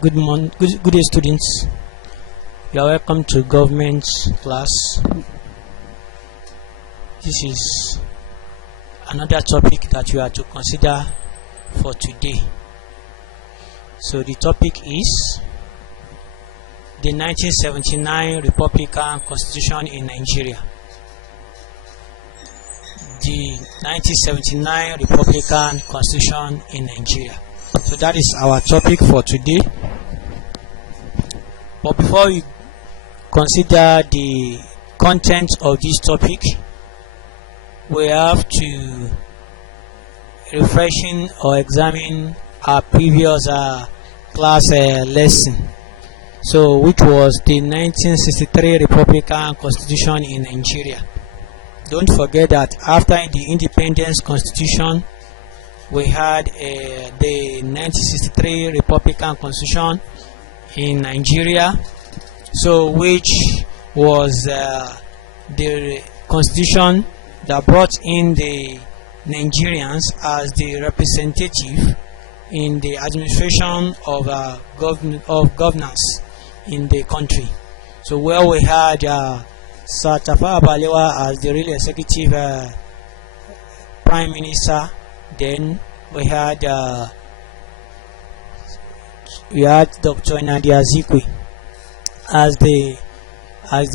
Good day, students. You are welcome to government class. This is another topic that you are to consider for today. So the topic is the 1979 Republican Constitution in Nigeria. The 1979 Republican Constitution in Nigeria. So that is our topic for today. But before we consider the content of this topic, we have to refreshing or examine our previous class lesson. So which was the 1963 Republican Constitution in Nigeria. Don't forget that after the Independence Constitution, we had the 1963 Republican Constitution in Nigeria, so which was the constitution that brought in the Nigerians as the representative in the administration of governance in the country. So where we had Sir Tafawa Balewa as the real executive prime minister, then we had Dr. Nnamdi Azikiwe as the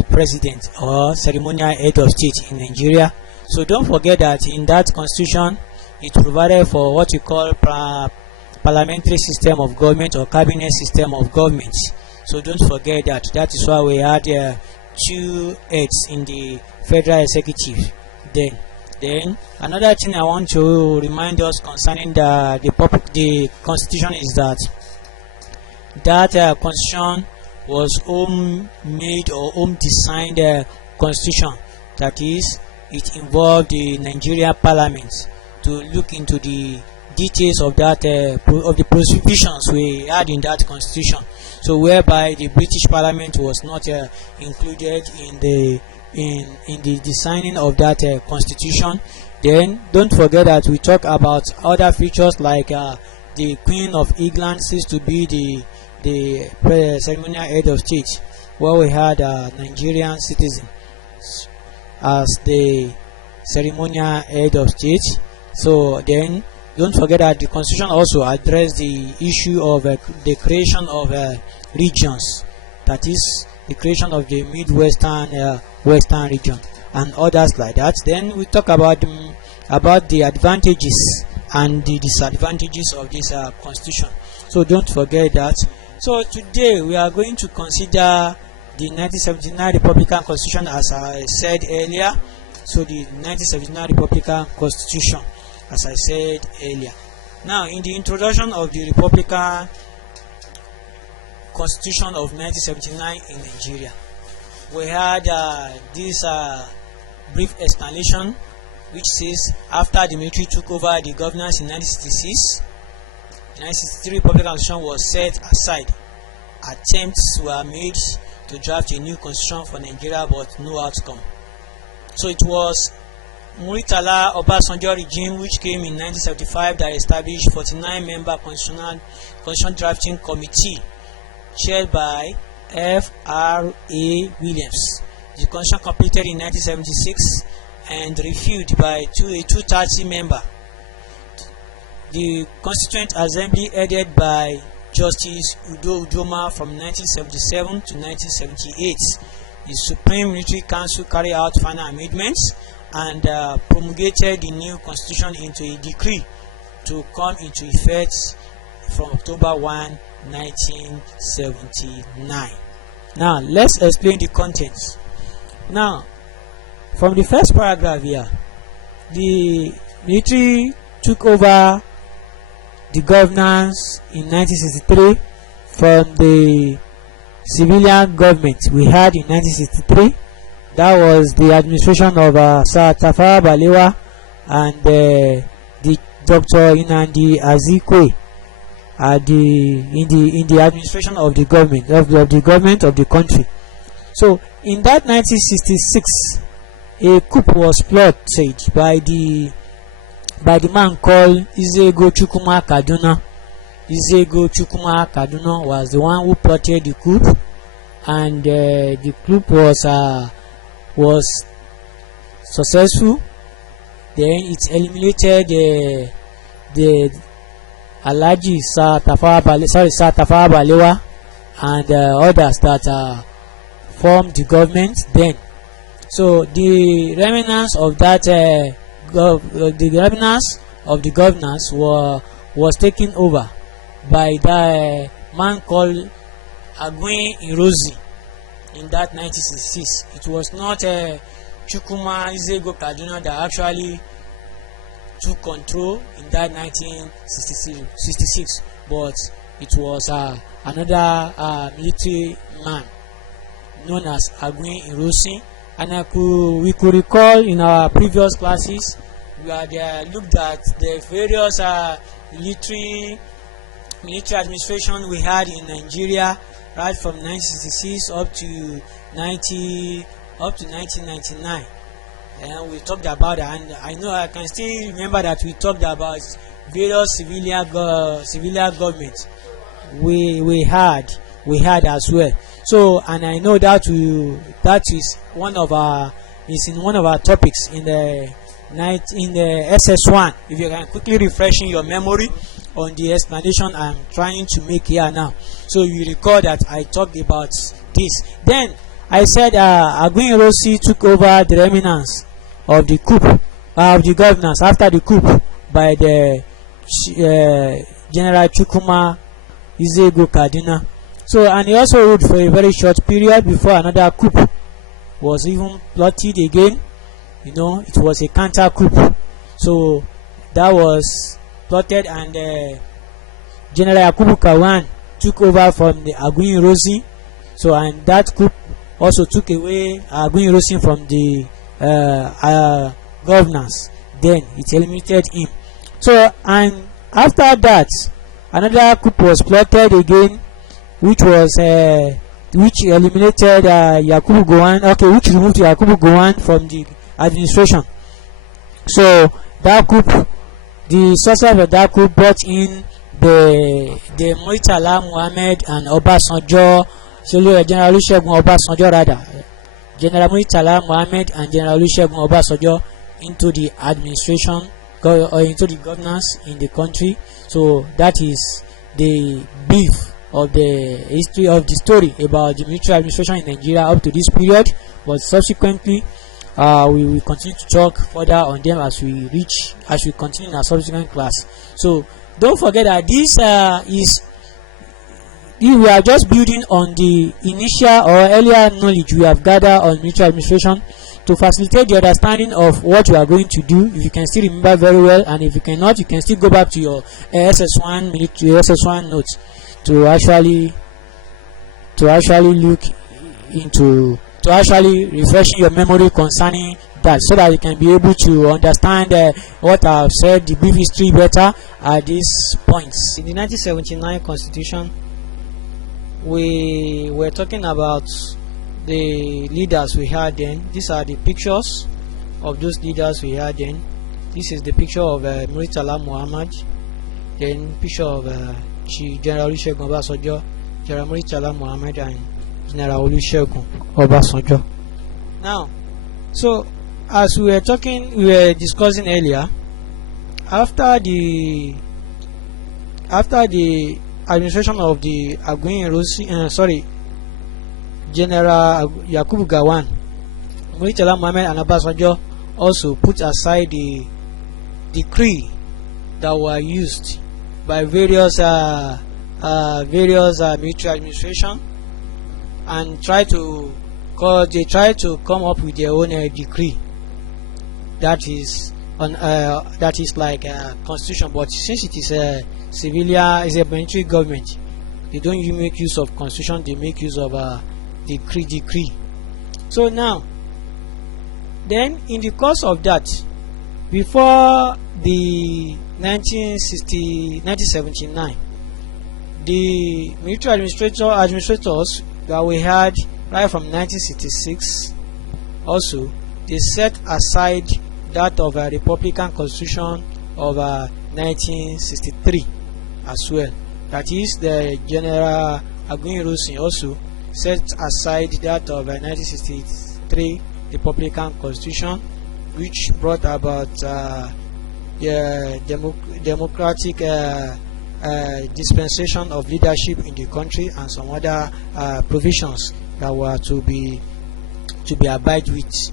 president or ceremonial head of state in Nigeria. So don't forget that in that constitution it provided for what we call parliamentary system of government or cabinet system of government. So don't forget that. That is why we had two heads in the federal executive. Then another thing I want to remind us concerning the constitution is that constitution was home-made or home-designed constitution. That is, it involved the Nigerian Parliament to look into the details of that of the provisions we had in that constitution. So whereby the British Parliament was not included in the designing of that constitution. Then don't forget that we talk about other features like the Queen of England ceased to be the ceremonial head of state, where we had a Nigerian citizen as the ceremonial head of state. So then don't forget that the constitution also addressed the issue of the creation of regions, that is the creation of the Midwestern Western region and others like that. Then we talk about the advantages and the disadvantages of this constitution. So don't forget that. So today we are going to consider the 1979 Republican Constitution, as I said earlier. So the 1979 Republican Constitution, as I said earlier. Now, in the introduction of the Republican Constitution of 1979 in Nigeria, we had this brief explanation which says after the military took over the governance in 1966, the 1963 Republican Constitution was set aside. Attempts were made to draft a new constitution for Nigeria, but no outcome. So it was Muritala Obasanjo regime which came in 1975 that established 49-member constitution drafting committee chaired by F.R.A. Williams. The constitution completed in 1976 and reviewed by a 230-member. The Constituent Assembly headed by Justice Udo Udoma from 1977 to 1978. The Supreme Military Council carried out final amendments and promulgated the new constitution into a decree to come into effect from October 1, 1979. Now let's explain the contents. Now, from the first paragraph here, the military took over the governance in 1963 from the civilian government we had in 1963. That was the administration of Sir Tafawa Balewa and the Dr. Nnamdi Azikiwe in the administration of the government of the country. So in that 1966, a coup was plotted by the man called Izego Chukwuma Kaduna. Isego Chukuma Kaduna was the one who plotted the coup, and the coup was successful. Then it eliminated the Alhaji Sir Tafawa Balewa and others that formed the government then. So the remnants of that the remnants of the governance was taken over by the man called Aguiyi Ironsi in that 1966. It was not Chukuma Isego Kaduna that actually took control in that 1966, but it was another military man known as Aguiyi Ironsi. And we could recall in our previous classes we had looked at the various military administration we had in Nigeria right from 1966 up to 1999, and we talked about that. And I can still remember that we talked about various civilian governments we had as well. So, and I know that is in one of our topics in the SS1. If you can quickly refreshing your memory on the explanation I'm trying to make here now, so you recall that I talked about this. Then I said Aguiyi Ironsi took over the remnants of the coup of the governance after the coup by the General Chukuma Isego Kaduna. So, and he also ruled for a very short period before another coup was even plotted again. It was a counter coup. So that was plotted, and General Yakubu Gowon took over from the Aguiyi Ironsi. So, and that coup also took away Aguiyi Ironsi from the governance. Then it eliminated him. So, and after that, another coup was plotted again, which eliminated Yakubu Gowon. Okay, which removed Yakubu Gowon from the administration. So that coup, the success of that coup brought in the Murtala Muhammed and Obasanjo, General Olusegun Obasanjo rather, General Murtala Muhammed and General Olusegun Obasanjo into the administration or into the governance in the country. So that is the beef of the history of the story about the military administration in Nigeria up to this period. But subsequently we will continue to talk further on them as we continue in our subsequent class. So don't forget that this we are just building on the initial or earlier knowledge we have gathered on military administration to facilitate the understanding of what we are going to do. If you can still remember very well, and if you cannot, you can still go back to your SS1 military SS1 notes to actually look into, to actually refresh your memory concerning that, so that you can be able to understand what I've said, the brief history better at these points. In the 1979 Constitution, we were talking about the leaders we had then. These are the pictures of those leaders we had then. This is the picture of Murtala Muhammad, then picture of General Olusegun Obasanjo, General Murtala Muhammad, and General Olusegun Obasanjo. Now, so as we were discussing earlier, after the administration of the Aguiyi Ironsi, General Yakubu Gowon, Murtala Muhammed and Obasanjo also put aside the decree that were used by various military administration, and try to come up with their own decree that is like a constitution. But since it is a civilian, is a military government, they don't even make use of constitution, they make use of decree. So now, then in the course of that, before the 1979, the military administrators that we had right from 1966 also, they set aside that of a Republican Constitution of 1963 as well. that is the General Aguiyi-Ironsi, also set aside that of 1963 Republican Constitution, which brought about the democratic dispensation of leadership in the country, and some other provisions that were to be abided with.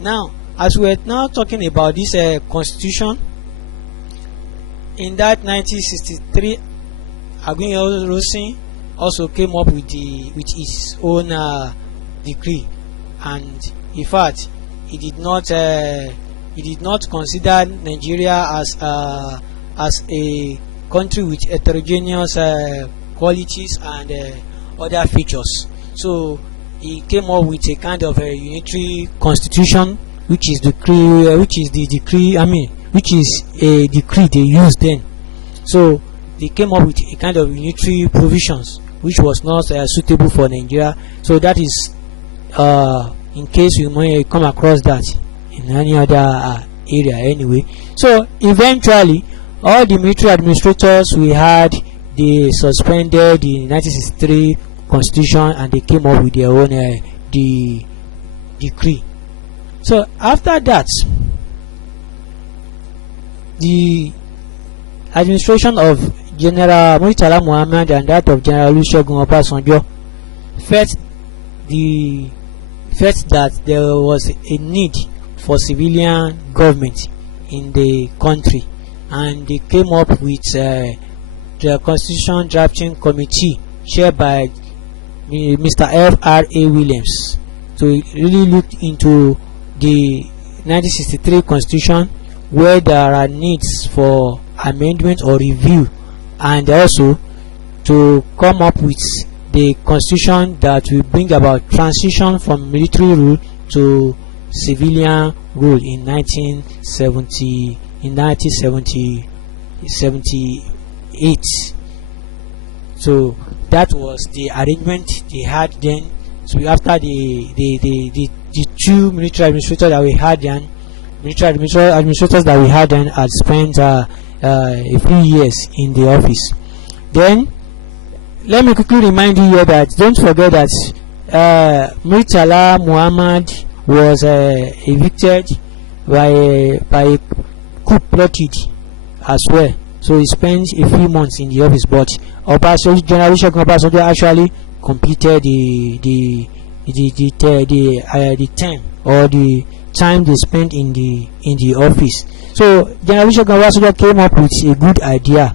Now, as we are now talking about this constitution, in that 1963, Aguiyi-Ironsi also came up with his own decree, and in fact, he did not consider Nigeria as a country with heterogeneous qualities and other features. So he came up with a kind of a unitary constitution, which is a decree they used then. So they came up with a kind of unitary provisions which was not suitable for Nigeria. So that is in case you may come across that in any other area anyway. So eventually all the military administrators we had, they suspended the 1963 constitution and they came up with their own decree. So after that, the administration of General Murtala Muhammad and that of General Olusegun Obasanjo felt that there was a need for civilian government in the country, and they came up with the Constitution Drafting Committee chaired by Mr. F.R.A. Williams to really look into the 1963 Constitution, where there are needs for amendment or review, and also to come up with the constitution that will bring about transition from military rule to civilian rule in 1978. So that was the arrangement they had then. So after the two military administrators that we had then, had spent a few years in the office. Then let me quickly remind you here that don't forget that Murtala Muhammad was evicted by a coup plotted as well. So he spent a few months in the office, but General Olusegun Obasanjo actually completed the term or the time they spent in the office. So General Olusegun Obasanjo came up with a good idea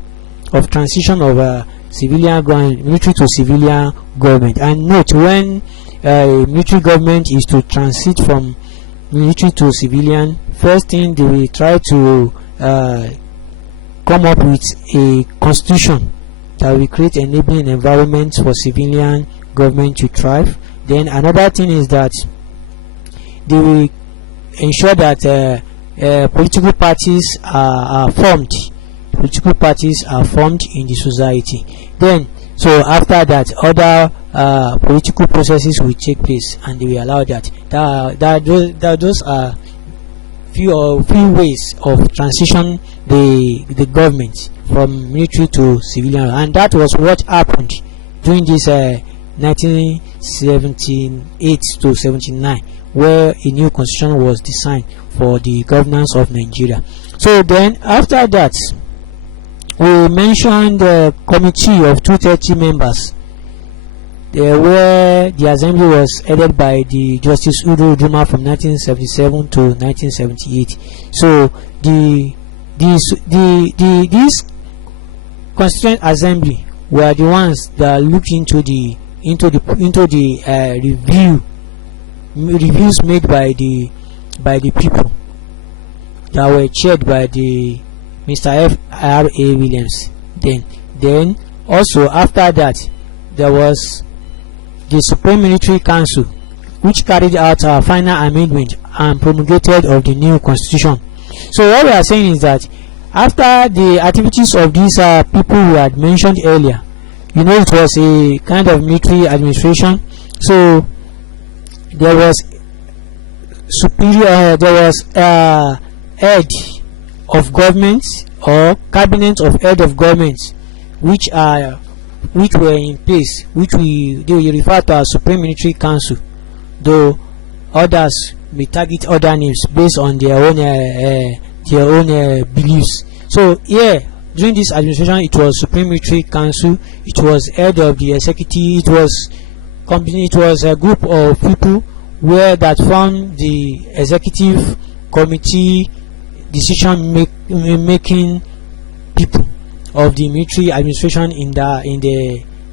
of transition of civilian government, military to civilian government. And note, when military government is to transit from military to civilian, first thing they will try to come up with a constitution that will create enabling environment for civilian government to thrive. Then another thing is that they will ensure that political parties are formed. Political parties are formed in the society. Then, so after that, other political processes will take place, and they will allow that. Those are few ways of transition the government from military to civilian, and that was what happened during this 1978 to 79, where a new constitution was designed for the governance of Nigeria. So then after that, we mentioned the committee of 230 members, where the assembly was headed by the Justice Udo Uduma from 1977 to 1978. So this constituent assembly were the ones that looked into the reviews made by the people, that were chaired by the Mr. F.R.A. Williams. Then also after that, there was the Supreme Military Council, which carried out a final amendment and promulgated of the new constitution. So what we are saying is that after the activities of these people we had mentioned earlier, it was a kind of military administration. So there was head of government or cabinet of head of government, which were in place, they will refer to as Supreme Military Council, though others may target other names based on their own beliefs. So here, during this administration, it was Supreme Military Council, it was head of the executive, it was a group of people that formed the executive committee, decision making people of the military administration in the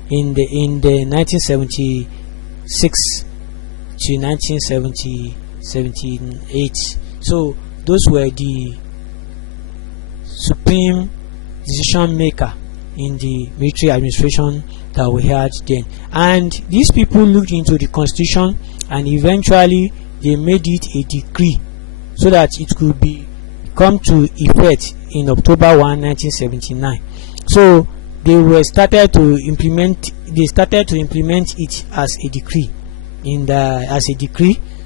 1976 to 1978. So those were the supreme decision maker in the military administration that we had then. And these people looked into the constitution, and eventually they made it a decree so that it could come to effect in October 1, 1979. So they started to implement it as a decree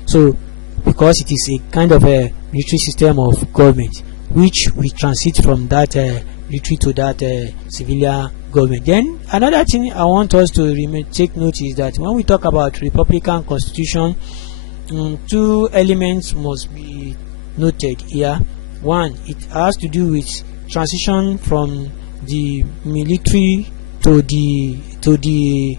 so because it is a kind of a military system of government, which we transit from that military to that civilian government. Then another thing I want us to take note is that when we talk about Republican Constitution, two elements must be noted here. One, it has to do with transition from the military to the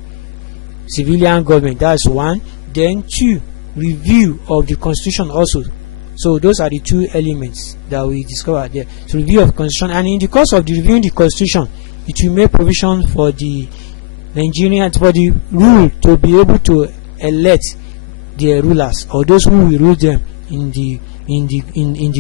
civilian government. That's one. Then two, review of the constitution also. So those are the two elements that we discovered there. So review of constitution, and in the course of the reviewing the constitution, it will make provision for the rule to be able to elect their rulers, or those who will rule them in the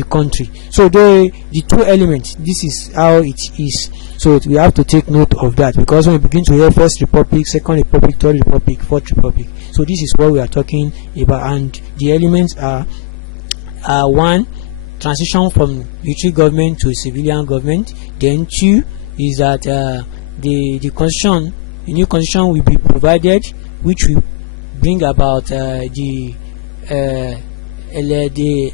country. So the two elements, this is how it is. So we have to take note of that, because when we begin to hear First Republic, Second Republic, Third Republic, Fourth Republic, so this is what we are talking about. And the elements are one, transition from military government to civilian government. Then two is that the new constitution will be provided, which will bring about the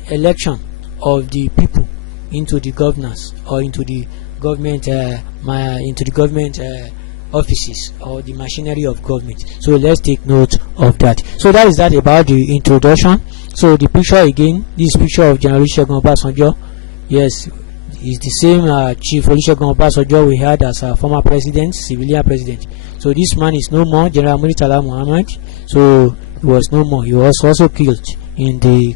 election of the people into the governors, or into the government offices, or the machinery of government. So let's take note of that. So that is that about the introduction. So the picture again, this picture of General Olusegun Obasanjo. Yes, is the same Chief Olusegun Obasanjo we had as a former president, civilian president. So this man is no more, General Murtala Muhammad. So he was no more. He was also killed in the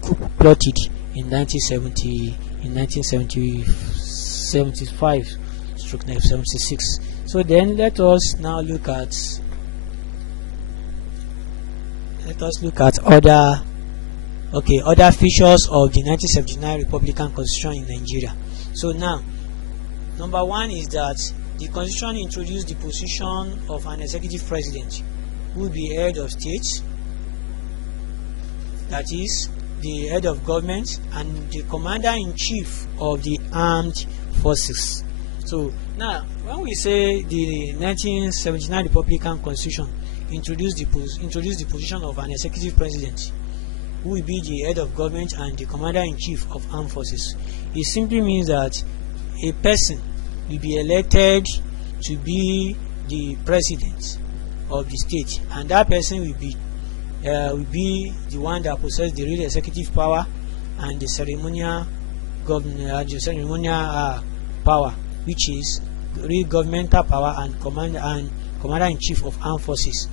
coup plotted in 1975/76. So then let us now look at other features of the 1979 Republican Constitution in Nigeria. So now, number one is that the Constitution introduced the position of an executive president, who will be head of state, that is the head of government, and the commander-in-chief of the armed forces. So now, when we say the 1979 Republican Constitution introduced the position of an executive president, who will be the head of government and the commander-in-chief of armed forces, it simply means that a person will be elected to be the president of the state, and that person will be the one that possesses the real executive power and the ceremonial power, which is real governmental power and commander-in-chief of armed forces.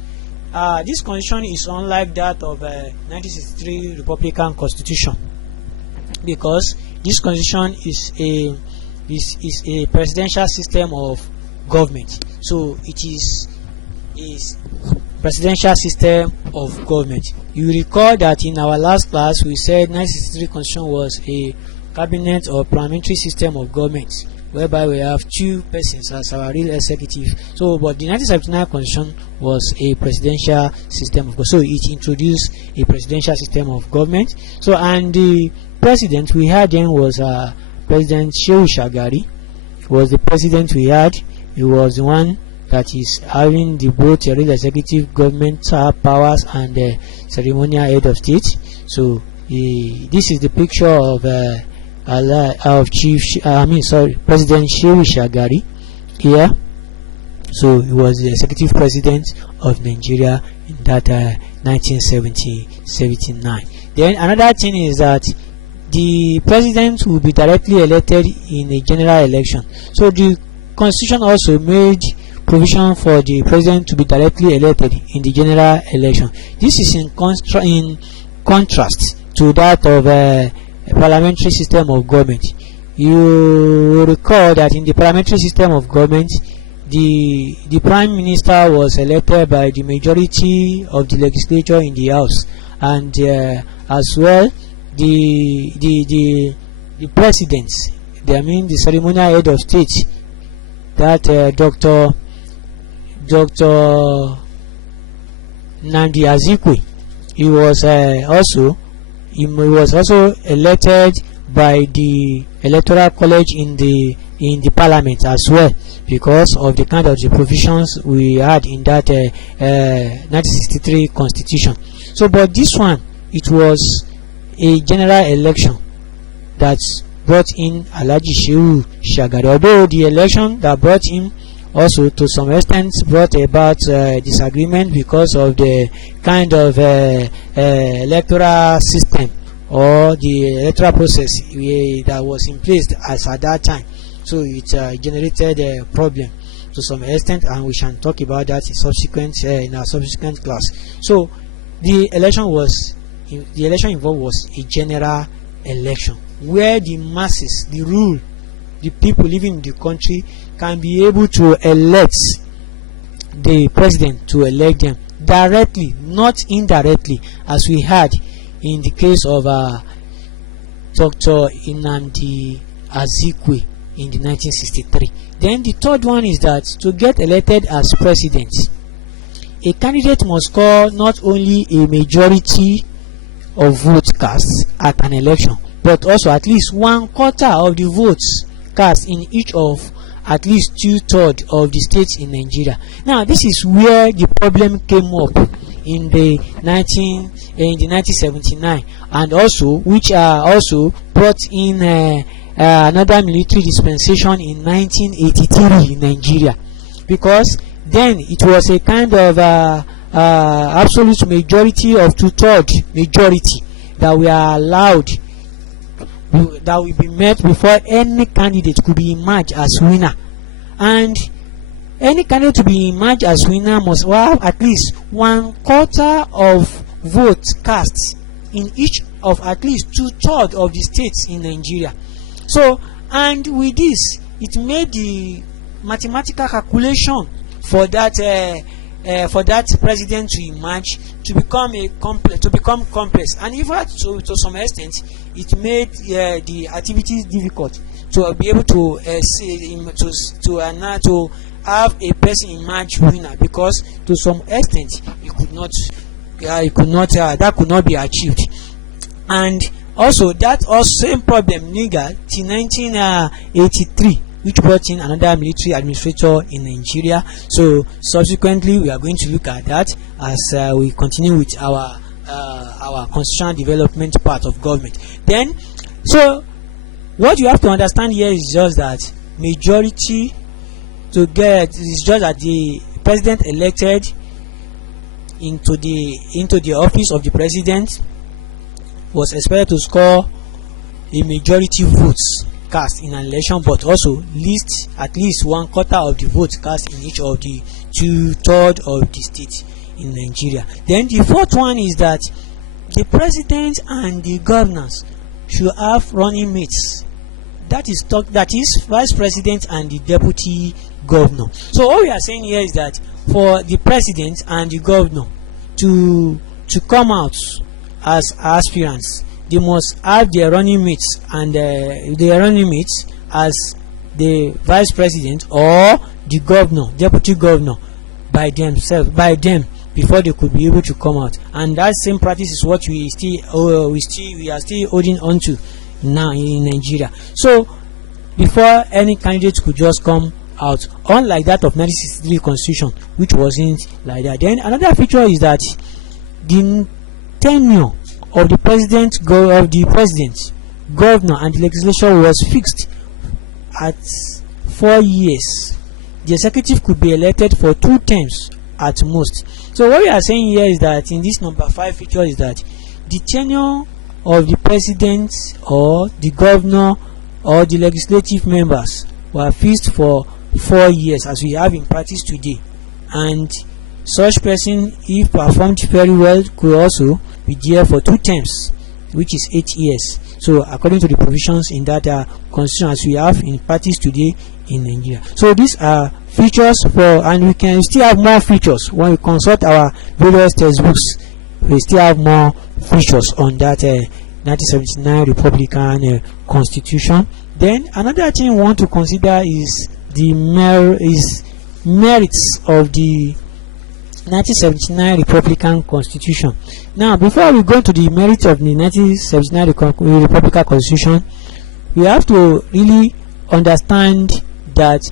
This constitution is unlike that of 1963 Republican Constitution, because this constitution is a presidential system of government. So it is presidential system of government. You recall that in our last class we said 1963 Constitution was a cabinet or parliamentary system of government, whereby we have two persons as our real executive. So, but the 1979 Constitution was a presidential system of government. So it introduced a presidential system of government. So, and the president we had then was President Shehu Shagari. Was the president we had. He was the one that is having both the real executive government powers and the ceremonial head of state. So this is the picture of President Shehu Shagari here. So he was the executive president of Nigeria in that 1979. Then another thing is that the president will be directly elected in a general election. So the constitution also made provision for the president to be directly elected in the general election. This is in contrast to that of a parliamentary system of government. You recall that in the parliamentary system of government, the prime minister was elected by the majority of the legislature in the house, and as well the president, the ceremonial head of state, that Dr. Nnamdi Azikiwe, he was also elected by the electoral college in the parliament as well, because of the kind of the provisions we had in that 1963 constitution. So but this one, it was a general election that brought in Alhaji Shehu Shagari, although the election that brought him also to some extent brought about disagreement because of the kind of electoral system or the electoral process that was in place as at that time. So it generated a problem to some extent, and we shall talk about that in our subsequent class. So the election involved was a general election where the masses, the people living in the country can be able to elect the president, to elect them directly, not indirectly, as we had in the case of Dr. Nnamdi Azikiwe in the 1963. Then the third one is that to get elected as president, a candidate must score not only a majority of votes cast at an election, but also at least 1/4 of the votes cast in each of at least 2/3 of the states in Nigeria. Now this is where the problem came up in the 1979, and also which also brought in another military dispensation in 1983 in Nigeria, because then it was a kind of absolute majority of 2/3 majority that we are allowed, that will be met before any candidate could be emerged as winner. And any candidate to be emerged as winner must have at least 1/4 of votes cast in each of at least 2/3 of the states in Nigeria. So, and with this, it made the mathematical calculation for that president to emerge to become complex, and even to some extent, it made the activities difficult to be able to have a person emerge winner, because to some extent that could not be achieved. And also that same problem lingered till 1983, which brought in another military administrator in Nigeria. So subsequently we are going to look at that as we continue with our constitutional development part of government. Then, so what you have to understand here is just that majority to get is just that the president elected into the office of the president was expected to score a majority votes cast in an election, but also at least 1/4 of the votes cast in each of the 2/3 of the states in Nigeria. Then the fourth one is that the president and the governors should have running mates. That is vice president and the deputy governor. So all we are saying here is that for the president and the governor to come out as aspirants, they must have their running mates, and their running mates as the vice president or the governor, deputy governor, by them, before they could be able to come out. And that same practice is what we are still holding on to now in Nigeria. So before any candidate could just come out, unlike that of 1963 constitution, which wasn't like that. Then another feature is that the tenure of the president governor and the legislature was fixed at 4 years. The executive could be elected for 2 terms at most. So what we are saying here is that in this number 5 feature is that the tenure of the president or the governor or the legislative members were fixed for 4 years, as we have in practice today, and such person, if performed very well, could also be there for 2 terms, which is 8 years. So according to the provisions in that constitution, as we have in practice today in Nigeria. So these are features for, and we can still have more features when we consult our various textbooks. We still have more features on that 1979 Republican Constitution. Then another thing we want to consider is the merits of the 1979 Republican Constitution. Now, before we go to the merits of the 1979 Republican Constitution, we have to really understand that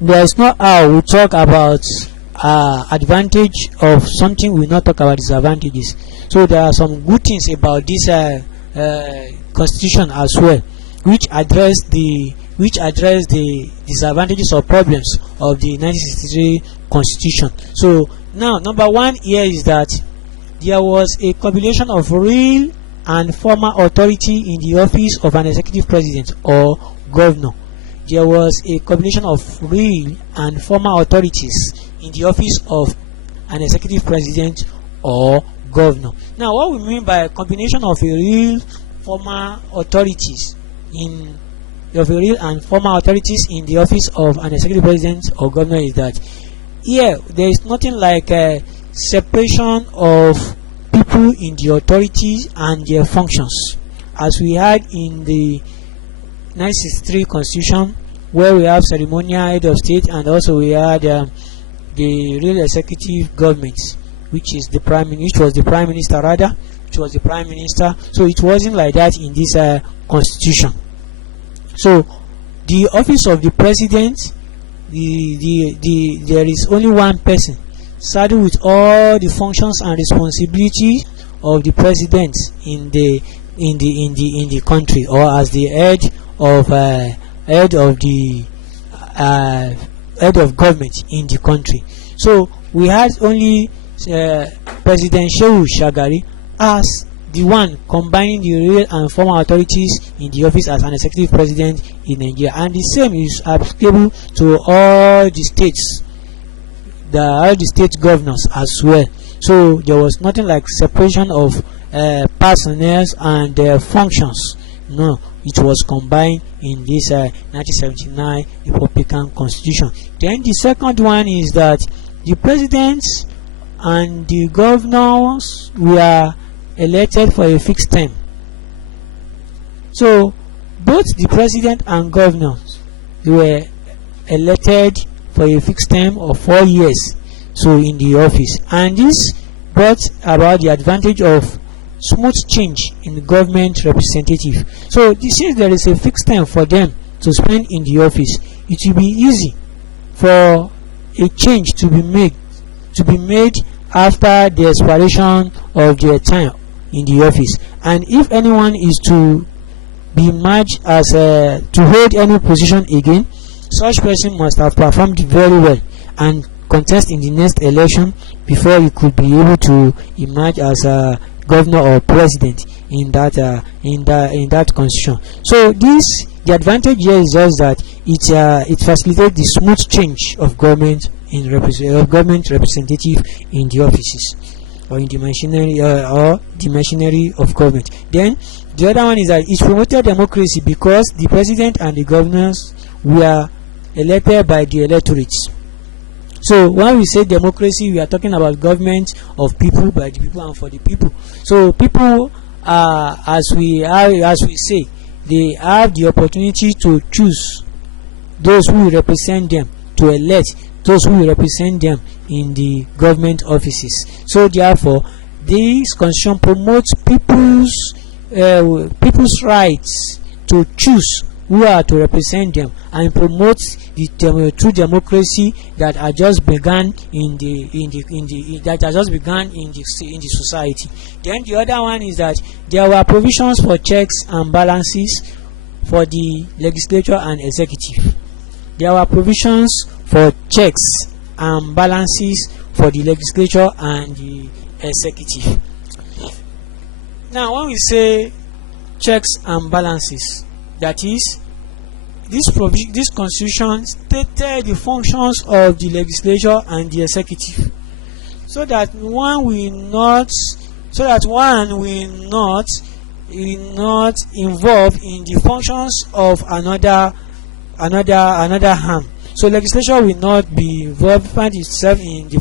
there is no how we talk about advantage of something, we will not talk about disadvantages. So there are some good things about this constitution as well, which address the disadvantages or problems of the 1963 constitution. So now, number 1 here is that there was a combination of real and formal authority in the office of an executive president or governor. There was a combination of real and formal authorities in the office of an executive president or governor. Now, what we mean by a combination of a real formal authorities in the office of an executive president or governor is that here there is nothing like a separation of people in the authorities and their functions, as we had in the 1963 constitution, where we have ceremonial head of state, and also we had the real executive government, which was the prime minister. So it wasn't like that in this constitution. So the office of the president, there is only one person saddled with all the functions and responsibilities of the president in the country, or as the head of government in the country. So we had only President Shehu Shagari as the one combining the real and formal authorities in the office as an executive president in Nigeria, and the same is applicable to all the states, all the state governors as well. So there was nothing like separation of personnel and functions. No, it was combined in this 1979 Republican Constitution. Then the second one is that the presidents and the governors were elected for a fixed term. So both the president and governors were elected for a fixed term of 4 years, so in the office, and this brought about the advantage of smooth change in government representative. So since there is a fixed term for them to spend in the office, it will be easy for a change to be made after the expiration of their time in the office. And if anyone is to be merged as to hold any position again, such person must have performed very well and contest in the next election before he could be able to emerge as a governor or president in that constitution. So the advantage here is just that it facilitates the smooth change of government representative in the offices or in the machinery of government. Then the other one is that it promoted democracy because the president and the governors were elected by the electorates. So when we say democracy, we are talking about government of people, by the people, and for the people. So people, as we say, they have the opportunity to choose those who will represent them, to elect those who will represent them in the government offices. So therefore, this constitution promotes people's rights to choose who are to represent them and promote the true democracy that are just begun in the society. Then the other one is that there were provisions for checks and balances for the legislature and executive. There were provisions for checks and balances for the legislature and the executive. Now, when we say checks and balances, that is, this constitution stated the functions of the legislature and the executive, so that one will not involve in the functions of another arm. So legislature will not be involved, find itself in the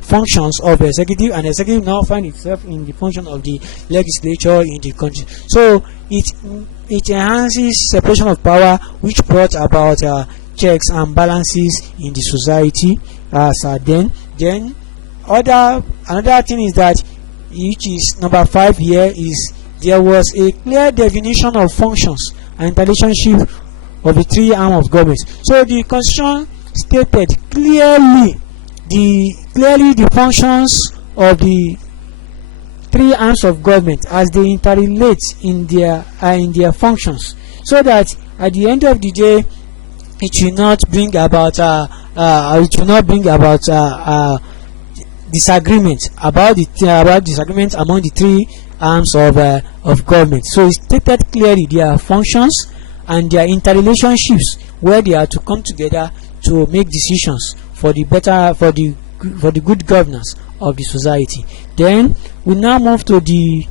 functions of the executive, and the executive will not find itself in the function of the legislature in the country. So it enhances separation of power, which brought about checks and balances in the society. Then another thing is that, which is number 5 here, is there was a clear definition of functions and interrelationship of the 3 arms of government. So the constitution stated clearly the functions of the 3 arms of government as they interrelate in their functions, so that at the end of the day it will not bring about disagreement among the 3 arms of government. So it stated clearly their functions and their interrelationships, where they are to come together to make decisions for the good governance of the society. Then we now move to the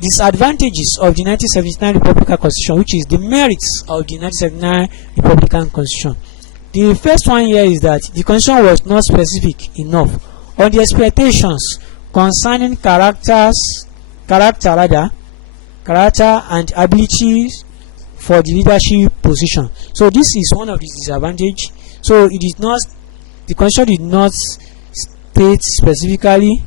disadvantages of the 1979 Republican Constitution, which is the merits of the 1979 Republican Constitution. The first one here is that the Constitution was not specific enough on the expectations concerning character and abilities for the leadership position. So this is one of the disadvantages. So the Constitution did not state specifically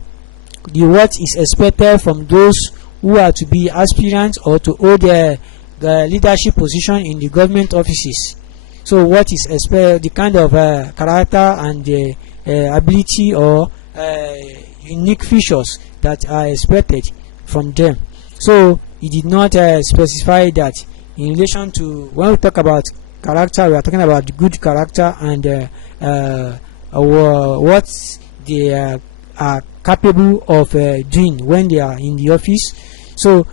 what is expected from those who are to be aspirants or to hold the leadership position in the government offices. So what is expected, the kind of character and ability or unique features that are expected from them. So he did not specify that. In relation to, when we talk about character, we are talking about good character and what they are capable of doing when they are in the office. So,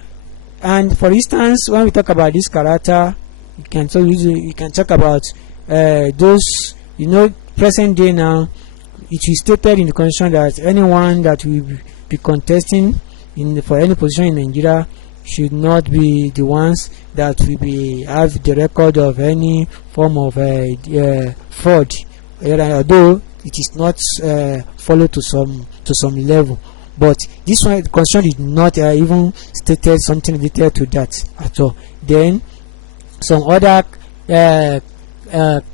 and for instance, when we talk about this character, you can talk about those, present day now. It is stated in the Constitution that anyone that will be contesting for any position in Nigeria should not be the ones that will have the record of any form of fraud, although it is not followed to some level. But this one, the Constitution did not even stated something related to that at all. Then some other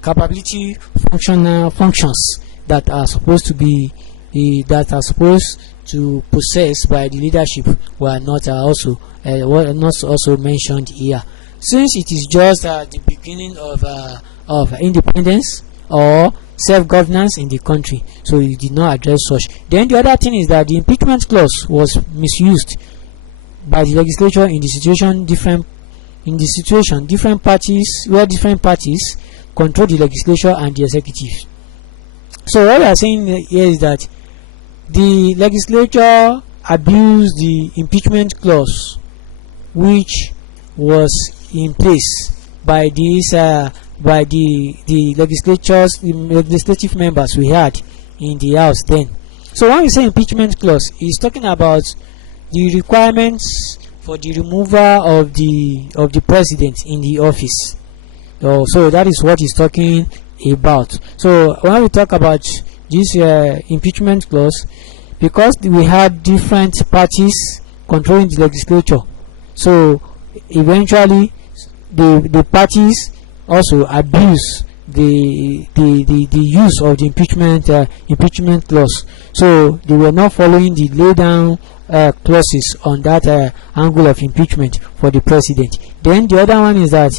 capability functions that are supposed to possess by the leadership were not also mentioned here. Since it is just the beginning of independence or self-governance in the country, so it did not address such. Then the other thing is that the impeachment clause was misused by the legislature in the situation different parties control the legislature and the executive. So what we are saying here is that the legislature abused the impeachment clause which was in place by the legislative members we had in the House then. So when we say impeachment clause, it's talking about the requirements for the removal of the president in the office. So that is what he's talking about. So when we talk about this impeachment clause, because we had different parties controlling the legislature, so eventually the parties also abuse the use of the impeachment laws. So they were not following the lay down clauses on that angle of impeachment for the president. Then the other one is that,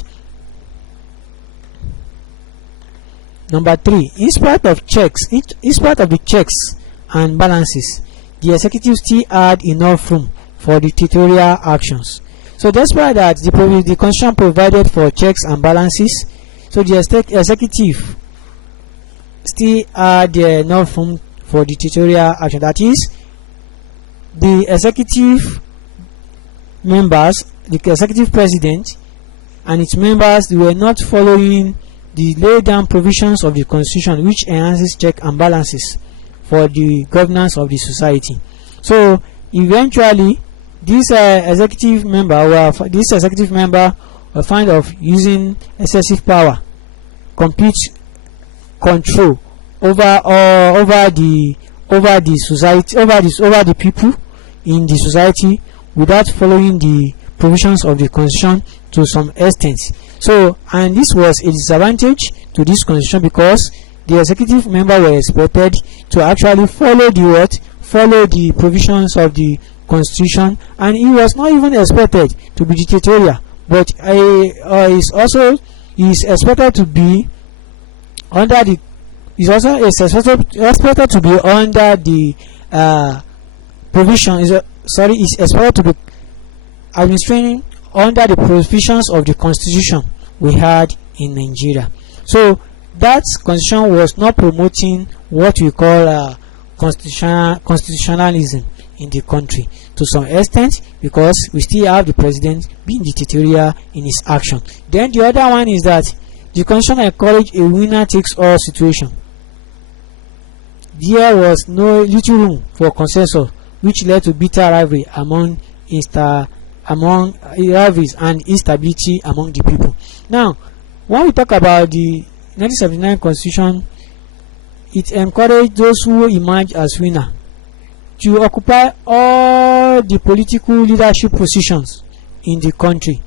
number 3, in spite of the checks and balances, the executive still had enough room for dictatorial actions. So despite that the constitution provided for checks and balances, so the executive still had enough room for dictatorial action. That is, the executive members, the executive president and its members, they were not following the laid down provisions of the constitution, which enhances check and balances for the governance of the society. So eventually this executive member were found of using excessive power, complete control over the society, over the people in the society, without following the provisions of the constitution to some extent. So, and this was a disadvantage to this constitution, because the executive member were expected to actually follow the provisions of the constitution, and he was not even expected to be dictatorial, but is expected to be under the expected to be under the is expected to be administering under the provisions of the constitution we had in Nigeria. So that constitution was not promoting what we call constitutionalism in the country to some extent, because we still have the president being dictatorial in his action. Then the other one is that the constitution encouraged a winner takes all situation. There was little room for consensus, which led to bitter rivalry rivalries and instability among the people. Now, when we talk about the 1979 constitution, it encouraged those who emerged as winner to occupy all the political leadership positions in the country,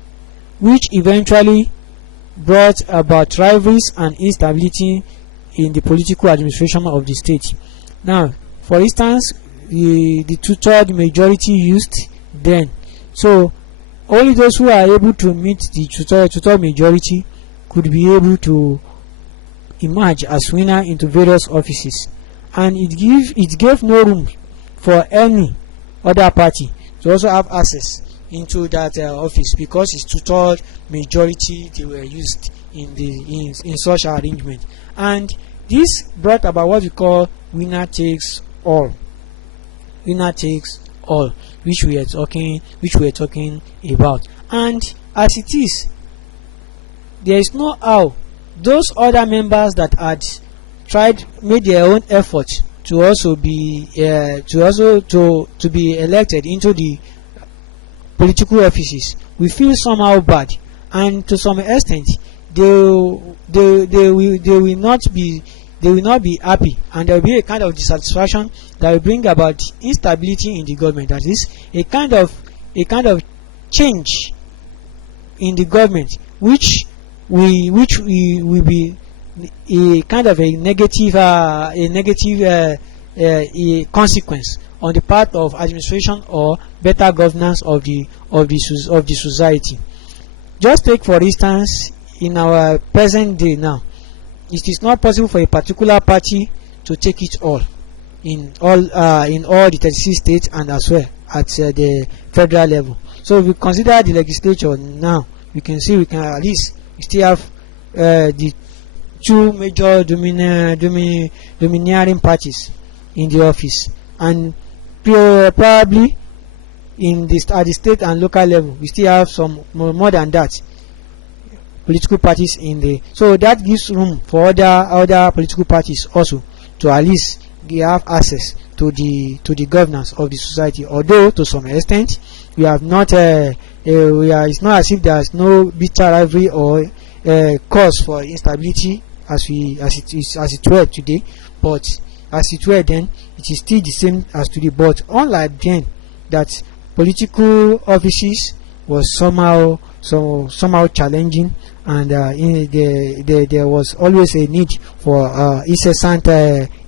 which eventually brought about rivalries and instability in the political administration of the state. Now, for instance, the two-third majority used then. So only those who are able to meet the two-third majority could be able to emerge as winner into various offices, and it gave no room for any other party to also have access into that office, because it's two-third majority they were used in such arrangement. And this brought about what we call winner takes all, which we are talking about. And as it is, there is no how those other members that had made their own effort to also be to be elected into the political offices, we feel somehow bad, and to some extent they will not be happy, and there will be a kind of dissatisfaction that will bring about instability in the government. That is a kind of change in the government, which will be a kind of a negative consequence on the part of administration or better governance of the society. Just take for instance, in our present day now, it is not possible for a particular party to take it all in all the 36 states, and as well at the federal level. So if we consider the legislature now, we can at least still have the two major domineering parties in the office, and probably at the state and local level we still have some more than that political parties in the. So that gives room for other political parties also to at least have access to the governance of the society. Although to some extent we have not it's not as if there is no bitter rivalry or cause for instability as it were today, but as it were then, it is still the same as today. But unlike then, that political offices was somehow challenging, and there was always a need for incessant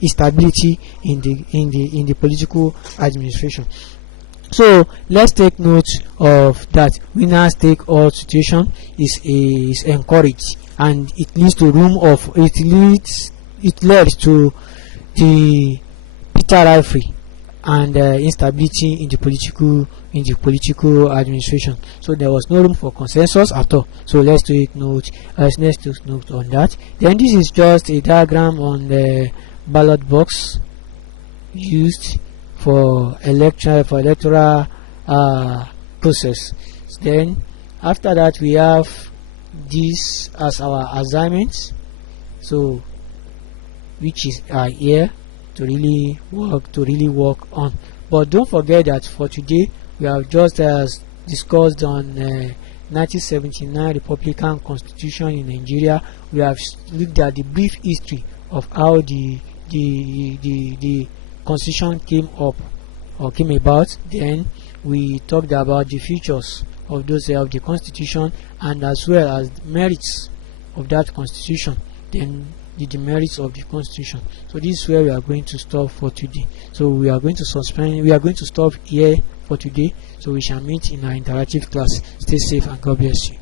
instability in the political administration. So let's take note of that. Winners take all situation is encouraged, and it leads to it led to the bitter rivalry and instability in the political administration. So there was no room for consensus at all. So let's take note on that. Then this is just a diagram on the ballot box used for electoral process. Then after that we have this as our assignments, so which is here to really work on. But don't forget that for today we have just discussed on 1979 Republican Constitution in Nigeria. We have looked at the brief history of how the Constitution came about. Then we talked about the features of the Constitution, and as well as the merits of that Constitution. Then the demerits of the Constitution. So this is where we are going to stop for today. So we are going to stop here for today. So we shall meet in our interactive class. Stay safe and God bless you.